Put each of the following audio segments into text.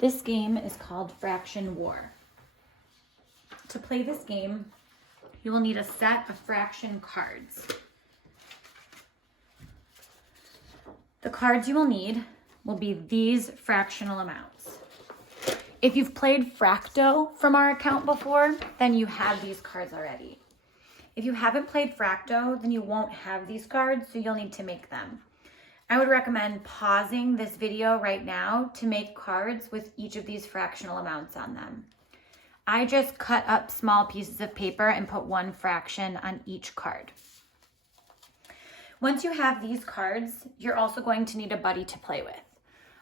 This game is called Fraction War. To play this game, you will need a set of fraction cards. The cards you will need will be these fractional amounts. If you've played Fracto from our account before, then you have these cards already. If you haven't played Fracto, then you won't have these cards, so you'll need to make them. I would recommend pausing this video right now to make cards with each of these fractional amounts on them. I just cut up small pieces of paper and put one fraction on each card. Once you have these cards, you're also going to need a buddy to play with.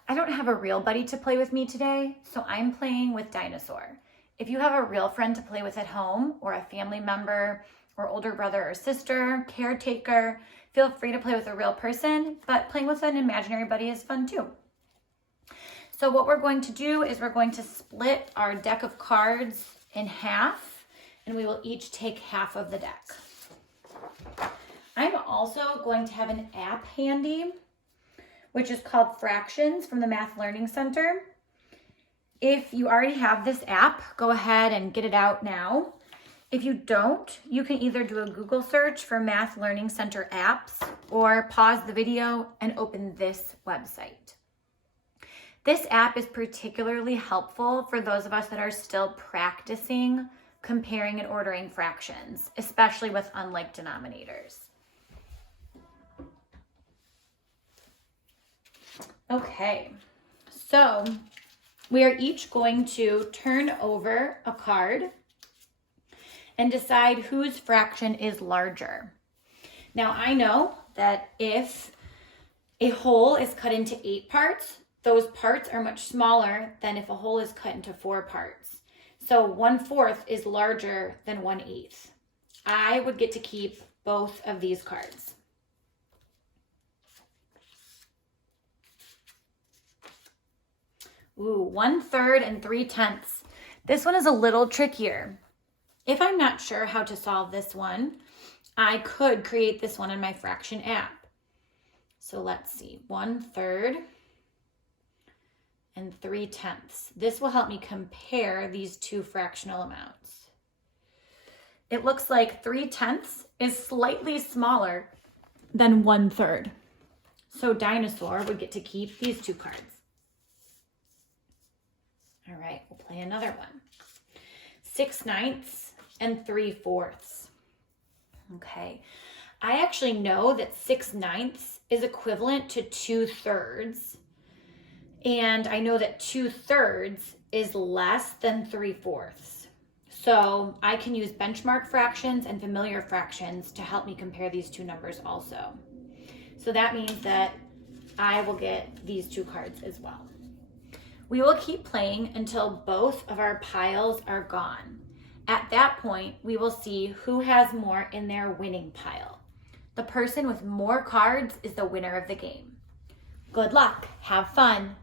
I don't have a real buddy to play with me today, so I'm playing with Dinosaur. If you have a real friend to play with at home, or a family member, or older brother or sister, caretaker, feel free to play with a real person, but playing with an imaginary buddy is fun too. So what we're going to do is we're going to split our deck of cards in half, and we will each take half of the deck. I'm also going to have an app handy, which is called Fractions from the Math Learning Center. If you already have this app, go ahead and get it out now. If you don't, you can either do a Google search for Math Learning Center apps or pause the video and open this website. This app is particularly helpful for those of us that are still practicing comparing and ordering fractions, especially with unlike denominators. Okay, so we are each going to turn over a card and decide whose fraction is larger. Now I know that if a whole is cut into 8 parts, those parts are much smaller than if a whole is cut into 4 parts. So 1/4 is larger than 1/8. I would get to keep both of these cards. Ooh, 1/3 and 3/10. This one is a little trickier. If I'm not sure how to solve this one, I could create this one in my fraction app. So let's see, 1/3 and 3/10. This will help me compare these two fractional amounts. It looks like 3/10 is slightly smaller than 1/3. So Dinosaur would get to keep these two cards. All right, we'll play another one. 6/9 and 3/4. Okay, I actually know that 6/9 is equivalent to 2/3, and I know that 2/3 is less than 3/4. So I can use benchmark fractions and familiar fractions to help me compare these two numbers also. So that means that I will get these two cards as well. We will keep playing until both of our piles are gone. At that point, we will see who has more in their winning pile. The person with more cards is the winner of the game. Good luck. Have fun.